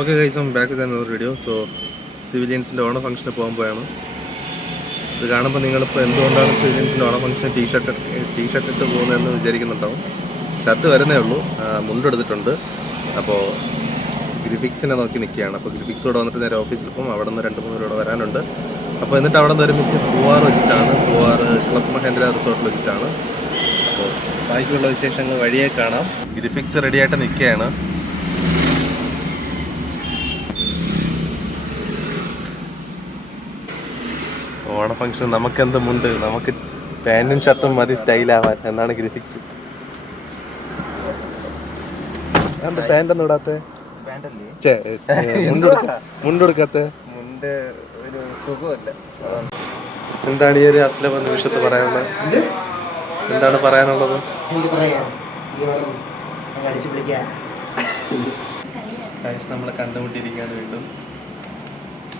Okay guys, back with another video. So സിവിലിയൻസിൻ്റെ ഓണ ഫംഗ്ഷന് പോകാൻ പോയാണ്. ഇത് കാണുമ്പോൾ നിങ്ങളിപ്പോൾ എന്തുകൊണ്ടാണ് സിവിലിയൻസിൻ്റെ ഓണ ഫംഗ്ഷന് ടീഷർട്ട് ഇട്ട് പോകുന്നതെന്ന് വിചാരിക്കുന്നുണ്ടാവും. ഷർട്ട് വരുന്നേ ഉള്ളൂ, മുണ്ടെടുത്തിട്ടുണ്ട്. അപ്പോൾ ഗ്രിഫിക്സിനെ നോക്കി നിൽക്കുകയാണ്. അപ്പോൾ ഗ്രിഫിക്സ് ഇവിടെ വന്നിട്ട് നേരെ ഓഫീസിൽ പോകും. അവിടെ നിന്ന് 2-3 പേരോടെ വരാനുണ്ട്. അപ്പോൾ എന്നിട്ട് അവിടെ നിന്ന് ഒരുമിച്ച് പൂവാർ വെച്ചിട്ടാണ്, പൂവാർ ക്ലബ് മഹേന്ദ്ര റിസോർട്ടിൽ വെച്ചിട്ടാണ്. അപ്പോൾ ബാക്കിയുള്ള വിശേഷങ്ങൾ വഴിയെ കാണാം. ഗ്രിഫിക്സ് റെഡിയായിട്ട് നിൽക്കുകയാണ്. ഓണ ഫംഗ്ഷൻ നമുക്കെന്ത് മുണ്ട്, നമുക്ക് പാൻറ്റും ഷർട്ടും മതി സ്റ്റൈലാവാൻ എന്നാണ് ഗ്രിഫിക്സ്. പാൻറ്റൊന്നും ഇടാത്ത മുണ്ടെടുക്കാത്ത ഒരു സുഖമല്ല. എന്താണ് ഈ ഒരു അസ്ലഭ നിമിഷത്ത് പറയാനുള്ളത്? എന്താണ് പറയാനുള്ളത്? നമ്മളെ കണ്ടുമുട്ടിയിരിക്കുകയാണ് വീണ്ടും.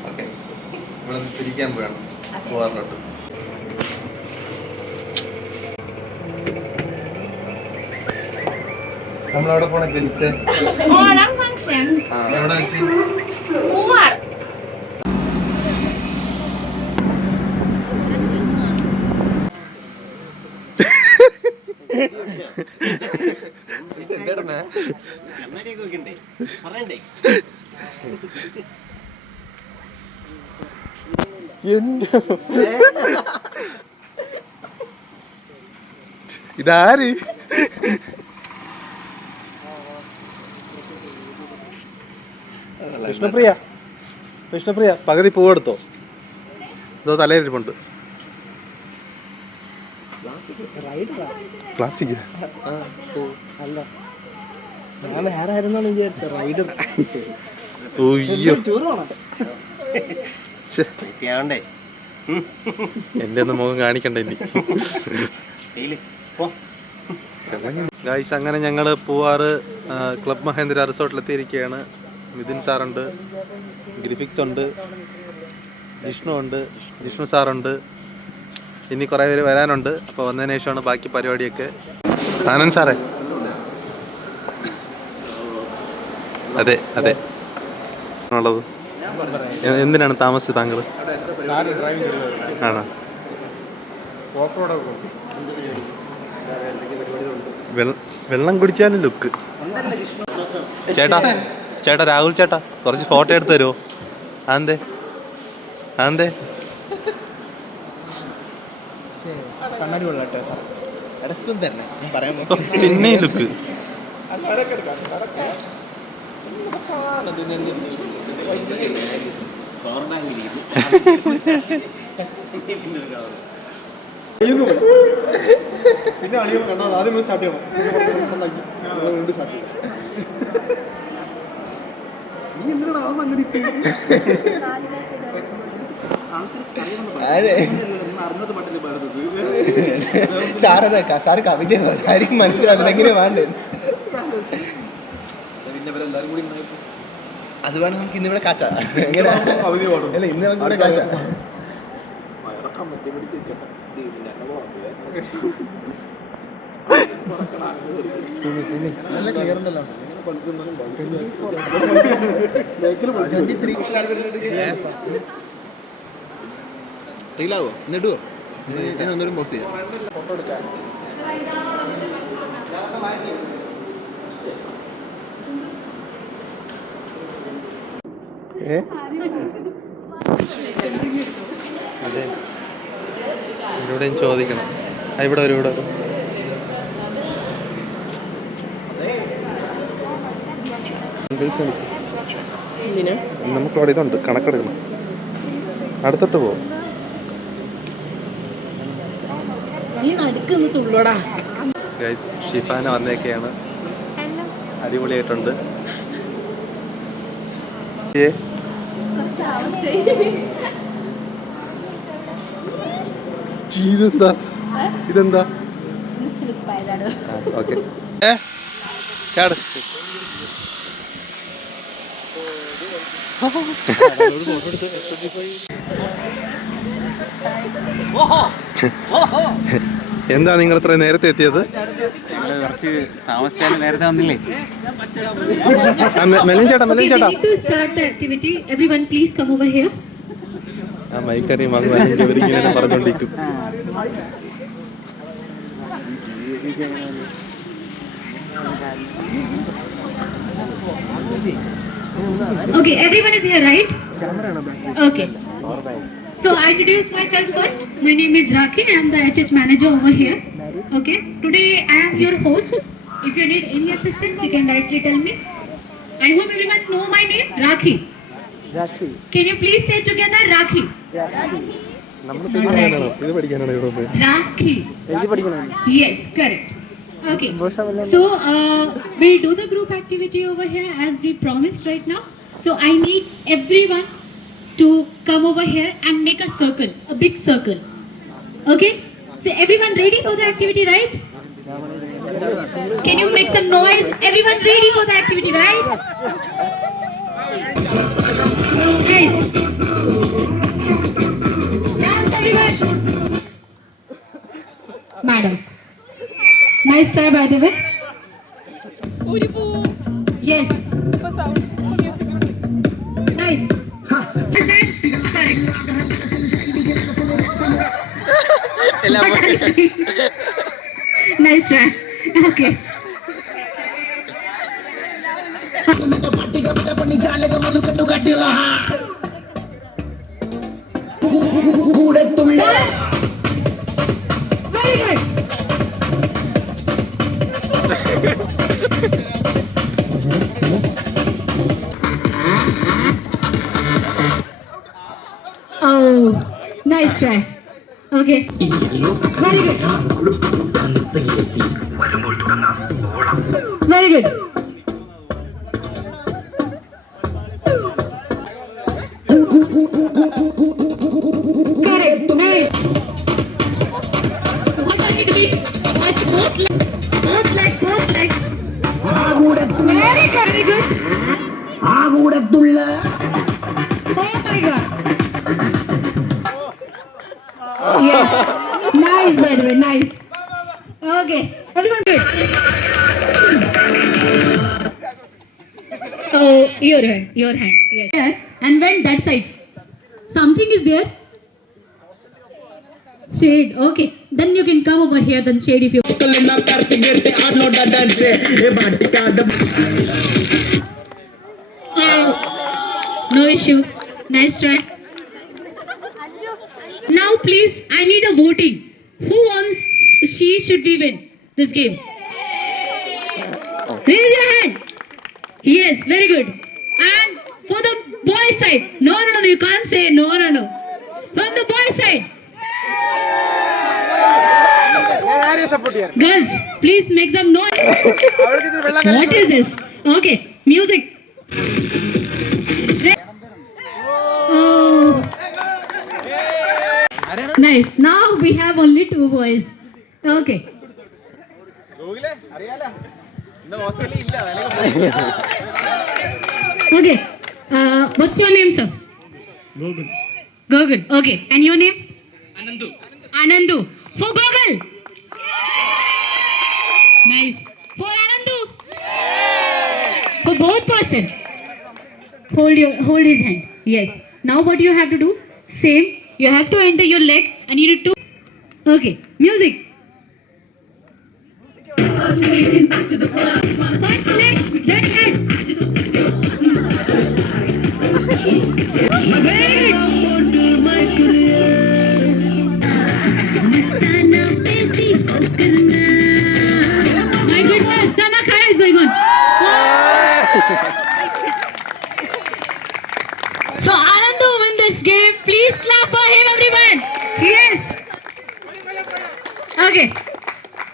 ഓക്കെ, ഇവിടെ നിന്ന് തിരിക്കാൻ പോയാണ് പോവാറിലോട്ട്. നമ്മളവിടെ പോണ ഗലിച്ചേ എവിടെ വെച്ച് ഇതാര്? വിഷ്ണുപ്രിയ പകുതി പൂവെടുത്തോ? ഇതോ തലയിരിപ്പുണ്ട്. പ്ലാസ്റ്റിക് ഞാൻ വേറെ ആയിരുന്നാണ് വിചാരിച്ച റൈഡർ. എന്റെ ഒന്നും മുഖം കാണിക്കണ്ട ഇനി. ഗായ്സ്, അങ്ങനെ ഞങ്ങൾ പൂവാറ് ക്ലബ് മഹേന്ദ്ര റിസോർട്ടിലെത്തിയിരിക്കുകയാണ്. മിഥുൻ സാറുണ്ട്, ഗ്രിഫിക്സ് ഉണ്ട്, ജിഷ്ണു സാറുണ്ട്, ഇനി കുറേ പേര് വരാനുണ്ട്. അപ്പോൾ വന്നതിന് ശേഷമാണ് ബാക്കി പരിപാടിയൊക്കെ. ആനന്ദ് സാറേ, അതെ അതെ ഉള്ളത്. എന്തിനാണ് താമസിച്ചത് താങ്കൾ? ആണോ? വെള്ളം കുടിച്ചാലും ലുക്ക്. ചേട്ടാ രാഹുൽ ചേട്ടാ, കുറച്ച് ഫോട്ടോ എടുത്ത് തരുമോ? അതെന്തേ പിന്നെ ലുക്ക്. പിന്നെ അളിയോ കണ്ടോ, ആദ്യം സ്റ്റാർട്ട് ചെയ്യണം. നീ എന്തിനാണ് അങ്ങനെ സാറ് കവിത ആയിരിക്കും മനസ്സിലാവില്ല എങ്ങനെയാ വേണ്ടത്. അത് വേണം നമുക്ക് ഇന്നിവിടെ കാച്ച. എങ്ങനെ അല്ല, ഇന്ന് നമുക്ക് ഇവിടെ കാച്ച. നല്ല ക്ലിയർ ഉണ്ടല്ലോ. റീലാവോ? എന്നിടുവോ? ഞാൻ ഒന്നുകൂടി പോസ്റ്റ് ചെയ്യാം. ഫോട്ടോ എടുക്കാൻ അതെ, ഇവിടെയും ചോദിക്കണം. ഇവിടെ വരും. നമുക്ക് അവിടെ ഇതുണ്ട്, കണക്കെടുക്കണം. അടുത്തോട്ട് പോകും. ഷിഫാന വന്നേക്കെയാണ്. അടിപൊളിയായിട്ടുണ്ട്. ഇതെന്താ? ഓക്കെ, ചാട്. എന്താ നിങ്ങൾ ഇത്ര നേരത്തെ എത്തിയത്? കുറച്ച് താമസിച്ചാലും നേരത്തെ വന്നില്ലേ? മെലിൻ ചേട്ടാ, മെലിൻ ചേട്ടാ, ആ മൈക്കറിയും അത് ഇവരിങ്ങനെ പറഞ്ഞോണ്ടിരിക്കും. Okay, everyone is here, right? Okay. So I introduce myself first. My name is Rakhi. I am the HH manager over here. Okay. Today I am your host. If you need any assistance, you can directly tell me. I hope everyone know my name, Rakhi. Can you please say together, Rakhi? ഇത് പഠിക്കാനാണ് ഇവിടെ. Rakhi. Yes, correct. Okay. So we'll do the group activity over here as we promised right now. So I need everyone to come over here and make a circle, a big circle. Okay? So everyone ready for the activity, right? Can you make some noise? Everyone ready for the activity, right? Nice. Dance everyone. Madam. Nice try by the way. Yes. Nice. Correct. Nice try. Okay. Very good. Oh, nice try. Okay. Very good. Very good. Correct. Nice. What are you doing? First both legs. Both legs. Both legs. Very good. Very good. Oh my God. Yes. Nice, by the way. Nice. Okay. Everyone good. Oh, your hand. Your hand. Yes. Here. And when that side. Something is there. Shade. Okay. Then you can come over here. Then shade if you. Oh, no issue. Nice try. Now please, I need a voting. Who wants she should we win this game? Raise your hand. Yes, very good. And for the boys side. No, you can't say no. From the boys side. Girls, please make some noise. What is this? Okay, music. Oh. Nice. Now we have only 2 boys. Okay. Okay. What's your name, sir? Gogol. Okay. And your name? Anandu. For Gogol. Nice. For Anandu. For both person. Hold his hand. Yes. Now what you have to do? Same. You have to enter your leg and you need to. Okay. Music. First leg, then head. Very my goodness, Samakhara is going on. So Anandu win this game. Please clap for him, everyone. Yes. Okay.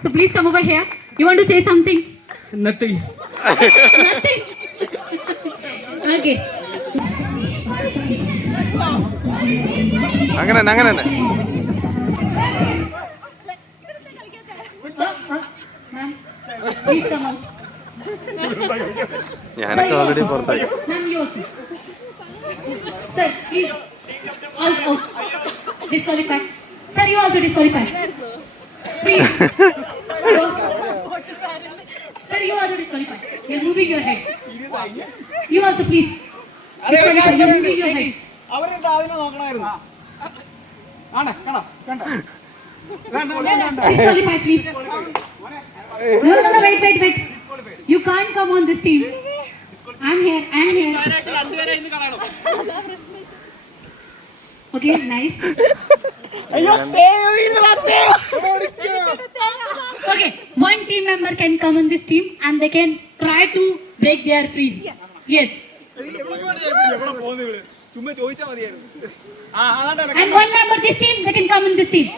So please come over here. You want to say something? Nothing. Nothing. Okay. അങ്ങനെ തന്നെ. Ma'am, please come on. ഞാനൊക്കെ already പുറത്തായി. Ma'am, you also. Sir, please. Out. Disqualified. Sir, you also disqualified. please. Sir, you are disqualified. You're moving your head. You also, please. Disqualified. You're moving your head. Disqualified, please. No, wait. You can't come on this team. I'm here. Okay, nice. Okay, one team member can come on this team and they can try to break their freeze. Yes. And one member this team, they can come in this team.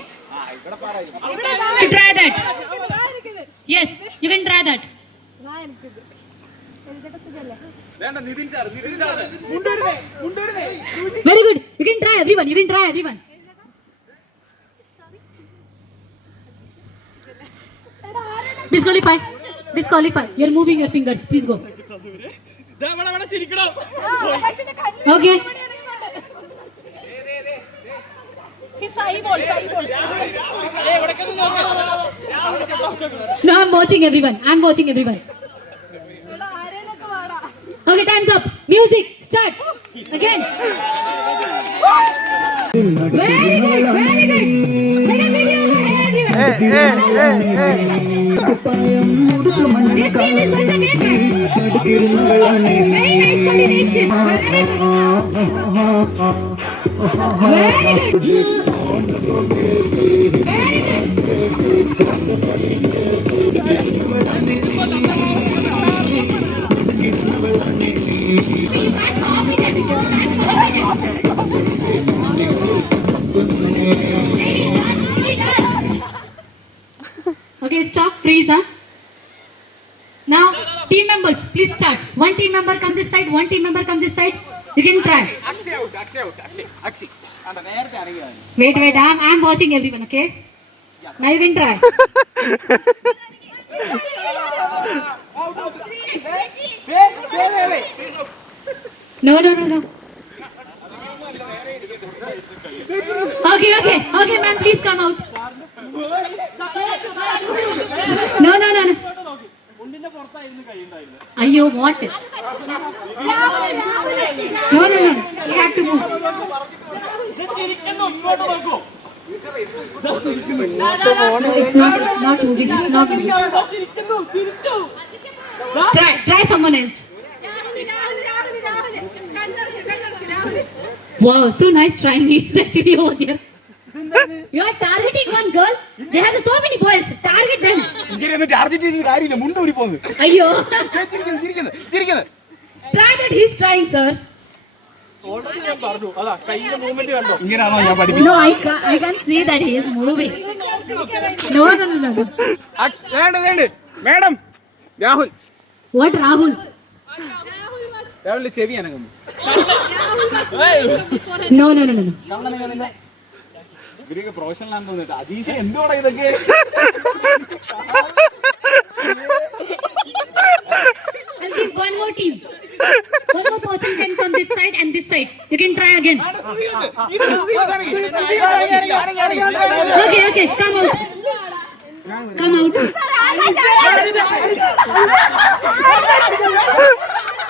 Try that. Yes, you can try that. Very good. You can try everyone. Disqualify. You're moving your fingers. Please go. Okay. No, I'm watching everyone. Okay, time's up. Music, start. Again. Very good. Take a video over here, everyone. This team is going to make it. Very nice coordination. Very good. Okay, stop, please. Now, team members, please start. One team member come this side. You can try. Wait. I'm watching everyone. Okay. Now you can try. No. Okay, ma'am, please come out. No. You want it? No. You have to move. No, it's not moving. Try someone else. Wow, so nice trying. He's actually over here. You are targeting one girl. They have so many boys. Target them. Ayyo. Try that. He's trying, sir. No, I can't see that he is moving. No. Madam, Rahul. What Rahul? No. ഇവരൊക്കെ professional ആണെന്ന് തോന്നിട്ട് അതീശ എന്തുകൊണ്ടാ ഇതൊക്കെ I'll give one more team. One more person can come this side and this side. You can try again. Okay, come out.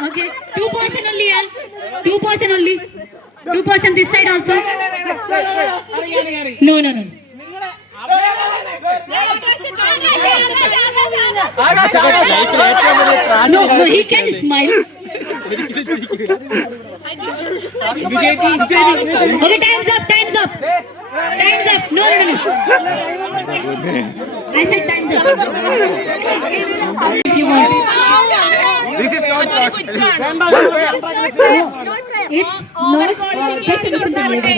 Okay, 2 person only. 2 person this side also. No. No, he can smile. Okay, time's up. No. I said time's up. If you want. This is not possible. It's not just listen to me.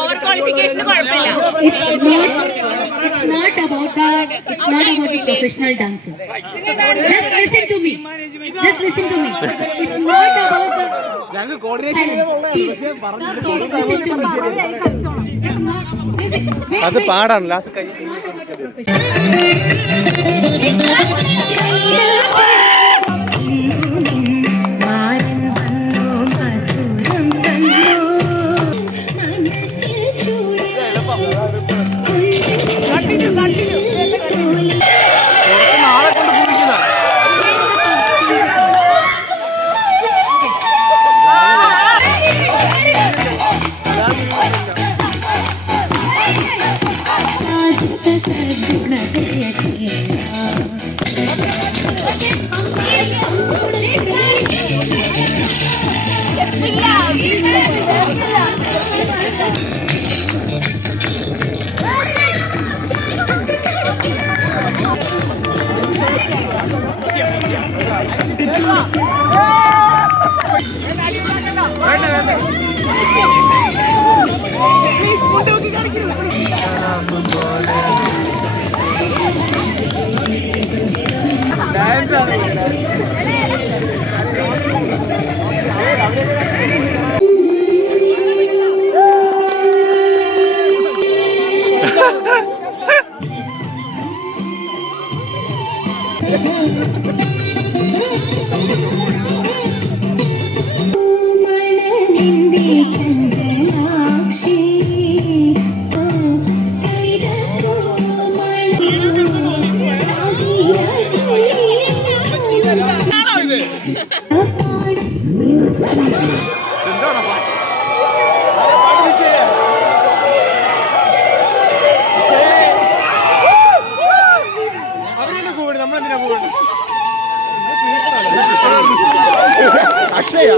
Overqualification കുഴപ്പമില്ല. It's not about the professional dancer. Just listen to me. It's not about the ഞങ്ങൾ coordination അത് പാടാണ് last കൈ Continue. Akshaya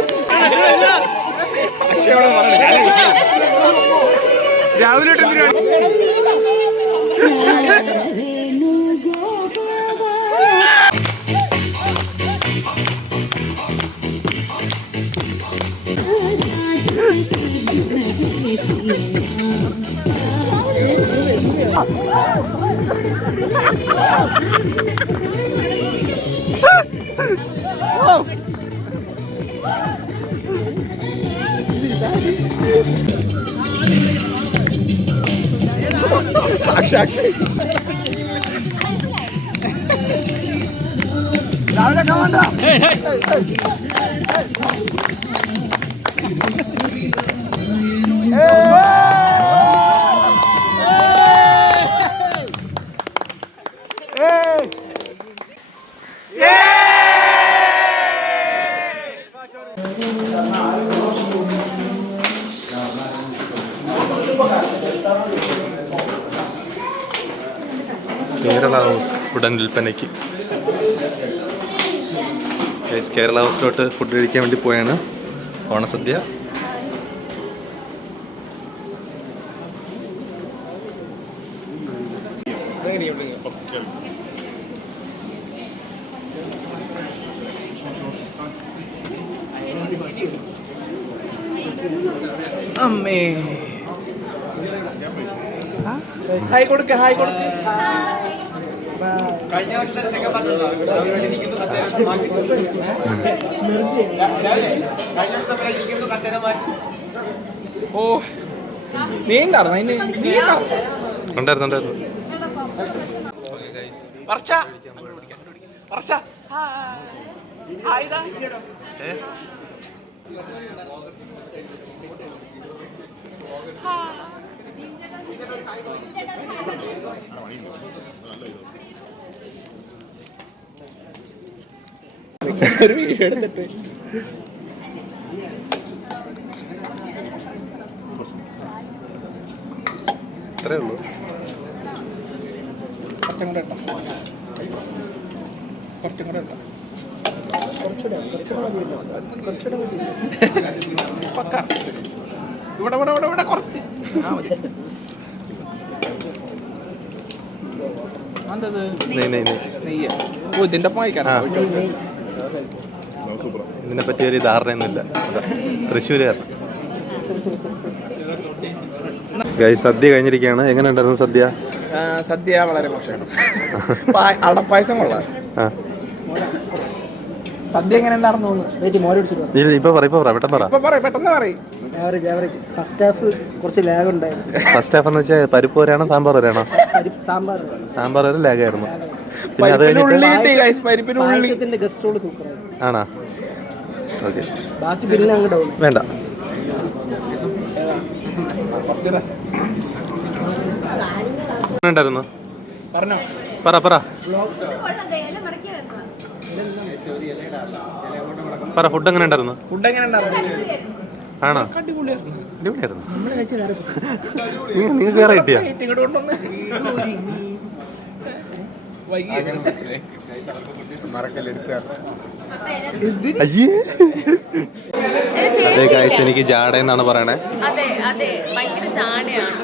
അക്ഷയോടെ രാവിലെ അക്ഷയ രാവിലെ കമാൻഡ Kerala house ഉടൻ വിൽപ്പനയ്ക്ക്. Kerala ഹൗസിലോട്ട് food കഴിക്കാൻ വേണ്ടി പോയാണ്. ഓണസദ്യ. അമ്മേ ഹായ് കൊടുക്ക ഹായ് കൊടുക്ക. കഴിഞ്ഞ വർഷത്തെ സെക്കൻഡ് പാർട്ടുണ്ടോ? ഓ നീണ്ടായിരുന്നു അതിന് ഉണ്ടായിരുന്നു. വർഷ വർഷ ഹായ്താ ഒരു വീഡിയോ എടുത്തിട്ട് അത്രേ ഉള്ളൂ. കുറച്ചും കൂടെ ഇട്ടോ, കുറച്ചും കൂടെ ഇട്ടോ. ഇവിടെ ഇവിടെ ഇവിടെ ഇവിടെ കുറച്ച് നെയ്യ്. ഓ ഇതിന്റെ ഒപ്പം കഴിക്കാനാ? ഇതിനെ പറ്റി ഒരു ധാരണയൊന്നുമില്ല. തൃശ്ശൂരുകാരൻ. സദ്യ കഴിഞ്ഞിരിക്കുകയാണ്. എങ്ങനെ ഉണ്ടായിരുന്നു സദ്യ? സദ്യ വളരെ മോശമാണ്. അടപ്പായസം കൊള്ളാം. സദ്യ എങ്ങനെ ഉണ്ടായിരുന്നു? ഇപ്പൊ പെട്ടെന്ന് പറയും. ഫസ്റ്റ് ഹാഫ് കുറച്ച് ലാഗ് ഉണ്ടായിരുന്നു. ഫസ്റ്റ് ഹാഫ് എന്ന് വെച്ചാൽ പരിപ്പ് വരാണോ സാമ്പാർ വരാണോ? സാമ്പാർ വരെ ലാഗായിരുന്നു. പിന്നെ അത് പരിപ്പിനുള്ളിൽ ഗസ്റ്റ് റോള് സൂപ്പർ ആണോ? ഓക്കെ, ബാക്കി പിന്നെ അങ്ങ് ഡൗൺ വേണ്ട. ഉണ്ടായിരുന്നു പറഞ്ഞോ, പറ ഫുഡ് എങ്ങനെ ഉണ്ടായിരുന്നു? ഫുഡ് എങ്ങനെ ഉണ്ടായിരുന്നു? ആണോ? അടിപൊളിയായിരുന്നു. നിങ്ങൾക്ക് വേറെ കിട്ടിയാ? ഇങ്ങോട്ട് കൊണ്ടുവന്ന് അയ്യേ. അതെ ഗൈസ്, എനിക്ക് ജാട എന്നാണ് പറയണേ. അതെ അതെ, ഭയങ്കര ചാടയാണ്.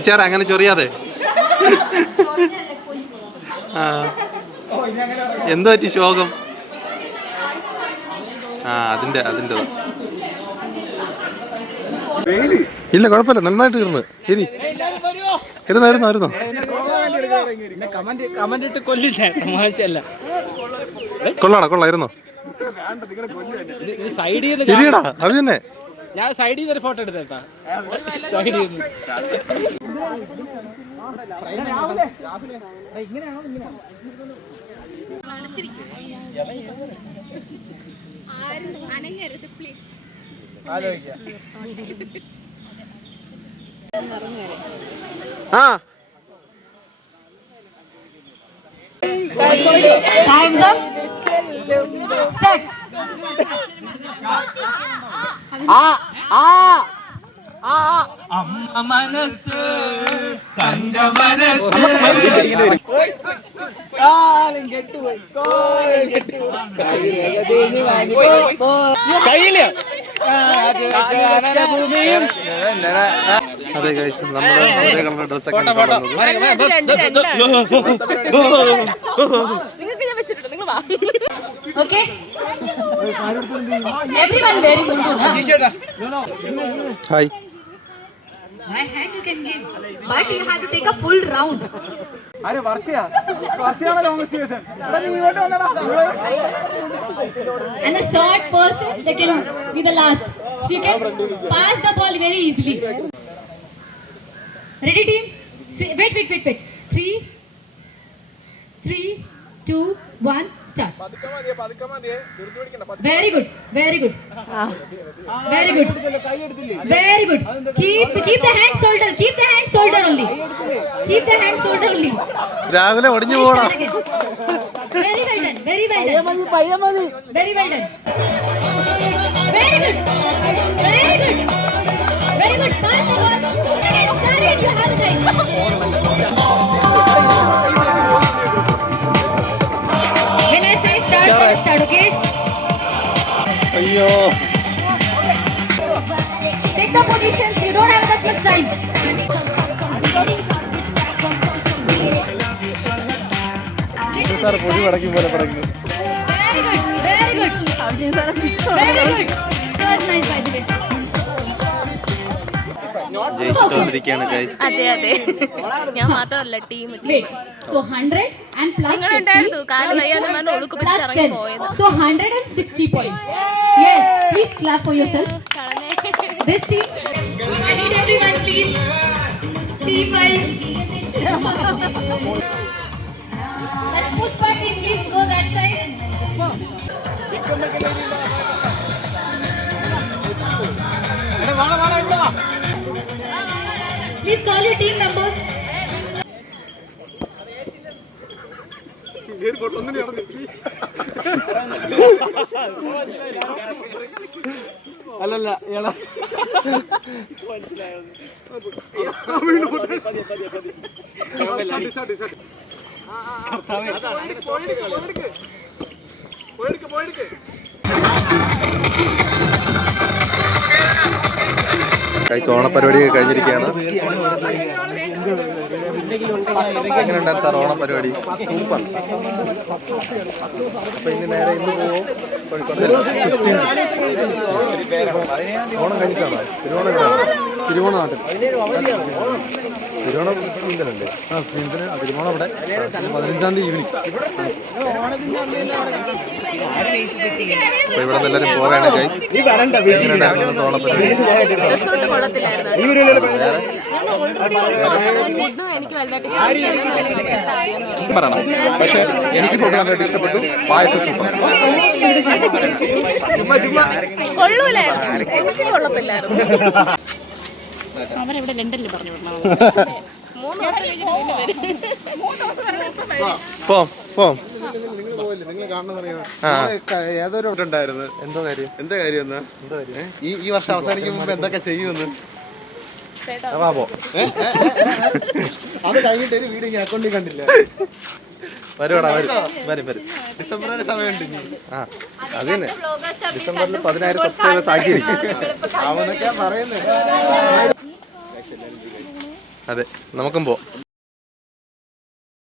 HR അങ്ങനെ ചൊറിയാതെ. എന്തു പറ്റി ശോകം? ആ അതിന്റെ ഇല്ല കുഴപ്പമില്ല, നന്നായിട്ട് ഇരുന്ന് ശരി ഇരുന്നോ. കമന്റ് ഇട്ട് കൊല്ലില്ല, തമാശയല്ല. കൊള്ളാം ഇരുന്നോ. സൈഡിൽ ശരിയടാ അത് തന്നെ. ഞാൻ സൈഡിൽ നിന്ന് ഒരു ഫോട്ടോ എടുത്തേട്ടാ. സൈഡിൽ നിന്ന് അനങ്ങരുത് പ്ലീസ്. ആ Time's up. Set. അമ്മ മനസ്സ് തന്റെ കയ്യില് അതെ ഗൈസ്, നമ്മള് അതേ കളർ ഡ്രസ്സൊക്കെ നിങ്ങൾക്ക് ഞാൻ വെച്ചിട്ടുണ്ട്, നിങ്ങൾ വാ. Okay. Everyone wearing mundu, na? Hi. My hand you can give, but you have to take a full round. And the short person, they can be the last. So you can pass the ball very easily. Ready, team? So, wait. 3, 2, 1, start. Very good. Very good. Keep the hand shoulder. Keep the hand shoulder only. രാവിലെ ഒടിഞ്ഞു പോടാ. Very well done. Very well done. Very good. Pass the ball. Start it. You have time. When I say start, okay? അയ്യോ Take the positions. You don't have that much time. പൊടി പടക്കി പോലെ പടക്കി. Very good. So it's nice, by the way. ജയിച്ചിട്ട് വന്നിരിക്കുകയാണ് guys. അതെ ഞാൻ മാത്രമല്ല, team. Wait. So 100 and plus നിങ്ങളുണ്ടായിരുന്നു 50 കാല് വയ്യാതെ പറഞ്ഞ് ഒഴുക്ക് പിടിച്ച് plus ഇറങ്ങി 10. പോയത്. So 160 points. Yes. Please clap for yourself. This team. I need everyone, please. Team wise. That Pushpa team, please go that side. Please call your team members. അല്ലല്ല ഇയാളെ guys, ഓണപ്പരിപാടിയൊക്കെ കഴിഞ്ഞിരിക്കുകയാണ്. എങ്ങനെയുണ്ടായിരുന്നു സാർ ഓണപ്പരിപാടി? സൂപ്പർ. അപ്പൊ ഇനി നേരെ ഇന്ന് പോവും കോഴിക്കോട്. ഓണം കഴിഞ്ഞിട്ടാണോ? തിരുവോണം നാട്ടിൽ തിരുവോണം സ്ക്രീനിലല്ലേ? ആ സ്ക്രീനിന് തിരുവോണം അവിടെ 15-ാം തീയതി ഈവനിങ്. അപ്പൊ ഇവിടെ നിന്ന് എല്ലാവരും പോവുകയാണ് ഗൈസ്. എങ്ങനെയുണ്ടായിരുന്നു ഓണപ്പരിപാടി? റിസോർട്ട് കൊള്ളത്തില്ലായിരുന്നു. ഫുഡും എനിക്ക് വലുതായിട്ട് പറയണം, പക്ഷെ എനിക്ക് ഫുഡ് നന്നായിട്ട് ഇഷ്ടപ്പെട്ടു. പായസം സൂപ്പർ. കൊള്ളൂലായിരുന്നു, എനിക്ക് കൊള്ളത്തില്ലായിരുന്നു. അവരെവിടെ ലണ്ടനിൽ പറഞ്ഞു വിടണം. 3 ദിവസം കഴിഞ്ഞിട്ട് വീണ്ടും വരും. 3 ദിവസം പോം ഏതൊരു ഉണ്ടായിരുന്നു. എന്തോ കാര്യം എന്താ കാര്യം ഈ വർഷം അവസാനിക്കും മുമ്പ് എന്തൊക്കെ ചെയ്യുമെന്ന് അത് കഴിഞ്ഞിട്ട് ഒരു വീഡിയോ അക്കൗണ്ടിൽ കണ്ടില്ല. വരും ഡിസംബർ വരെ സമയമുണ്ട് ഇനി. ആ അത് തന്നെ. ഡിസംബറിൽ 10,000 സബ്സ്ക്രൈബേഴ്സ് ആക്കിയിരിക്കും. അവനൊക്കെ പറയുന്നത്. അതെ, നമുക്കും പോവാം.